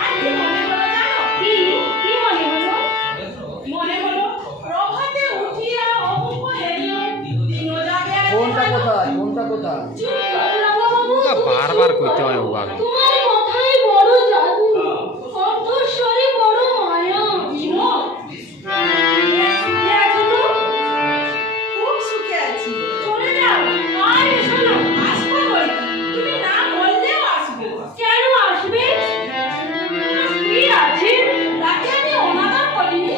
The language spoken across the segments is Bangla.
আর কি মনে হলো জানো? কি কি মনে হলো? মনে হলো প্রভাতে উঠিয়া অমুক হেরিও দিন যাবে। কোনটা কোথায়? কোনটা কোথায়? চুপ করো রামা বাবু। বারবার কইতে হয় ওভাবে। তোমার কথাই বড় জাদু, কণ্ঠস্বরে বড় মায়া। বিনোদ, সুখে আছো তো? খুব সুখে আছি। চলে যাও, আর এসো না। আসবো বৈকি, তুমি না বললেও আসবো। কেন আসবে? কি আছে তাতে আমি অনাদর করিনি।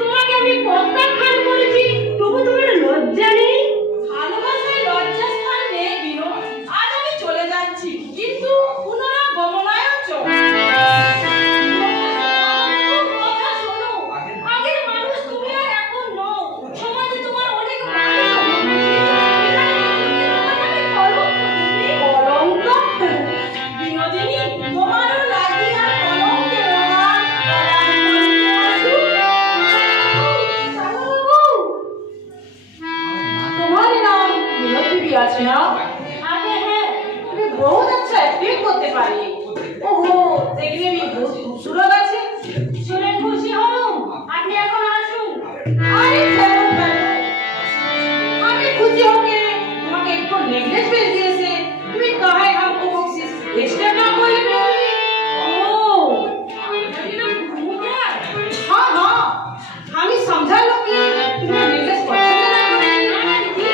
তোমাকে আমি প্রত্যাখ্যান করেছি, তবু তোমার লজ্জা নেই? ভালোবাসায় লজ্জা স্থান নেই বিনোদ। আজ আমি চলে যাচ্ছি, কিন্তু পুনরাগমনায়ও চল। কথা শোনো, আগের মানুষ তুমি আর এখন নও। সমাজে তোমার অনেক মান সম্মান আছে। কলঙ্ক বিনোদিনী, তোমারও লাগিয়া কলঙ্কের হাত গলায় পড়িতে আসুক। तुम्हारे नाम विनोद भी আছে না? আগে হ্যাঁ, তুমি বহুত আচ্ছা অ্যাক্টিং করতে পারি। ওহো, দেখলে আমি বহুত খুবসুরত আছে। শুনে খুশি হলাম, আপনি এখন আসুন। আরে চলো চলো, আমি খুশি होके তোমাকে একটু নেকলেস বেচ দিয়েছে। তুমি কাहे हमको बख्शिश एक्स्ट्रा ना कोई दोगी? ओ, आपकी नाम घूम गया? हाँ हाँ, আমি समझा लो कि तुम्हें नेकलेस पसंद ना है। ना दीदी,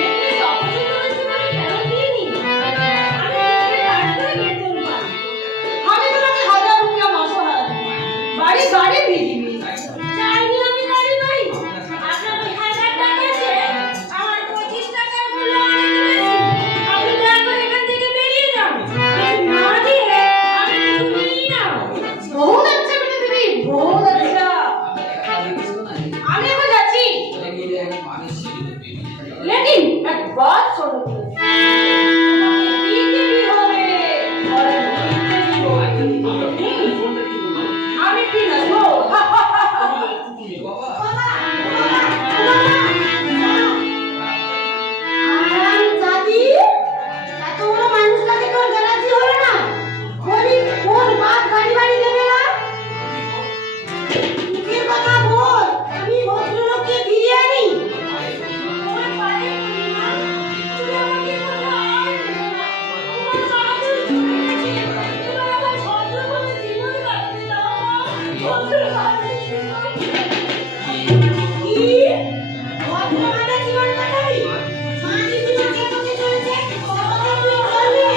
नेकलेस অপছন্দ হয়েছে বলে ফেরত দিইনি। আমি দেখে কাজ করে বেতন পাই। আমি তোমাকে 1000 রুপিয়া মাসে হারা দেব। বাড়ি গাড়ি ভিজিবি। চাইনি আমি গাড়ি বাড়ি। আপনার ওই 1000 টাকা আছে, আমার 25 টাকার মূল্য অনেক বেশি। আপনি দয়া করে এখান থেকে বেরিয়ে যান। কিছু না দিয়ে আমি কিছু নিই না। बहुत अच्छा बेटा दीदी, बहुत अच्छा। আমি এখন যাচ্ছি, लेकिन एक बात सुनो, তোমাকে দিতে भी হবে और নিতে भी হবে। আমি কি নাচবো? আরাম দাদি, এত বড় মানুষটাকে তোর জানাচ্ছি হলো না? বলি কোন বাপ গাড়ি বাড়ি দেবে না? মুখের কথা বল, আমি ভদ্রলোককে ফিরিয়ে আনি। তোমার পায়ে পড়ি মা, তুমি আমাকে কোথাও আর দেবে না। তোমার বাহাদুর চলে গেছে, এবার আমার ভদ্রভাবে জীবন কাটাতে দাও মা। ভদ্রভাবে জীবন। কি? ভদ্রভাবে জীবন কাটাবি? মাঝি তোমাকে পথে চলেছে, কথাগুলো বলবে।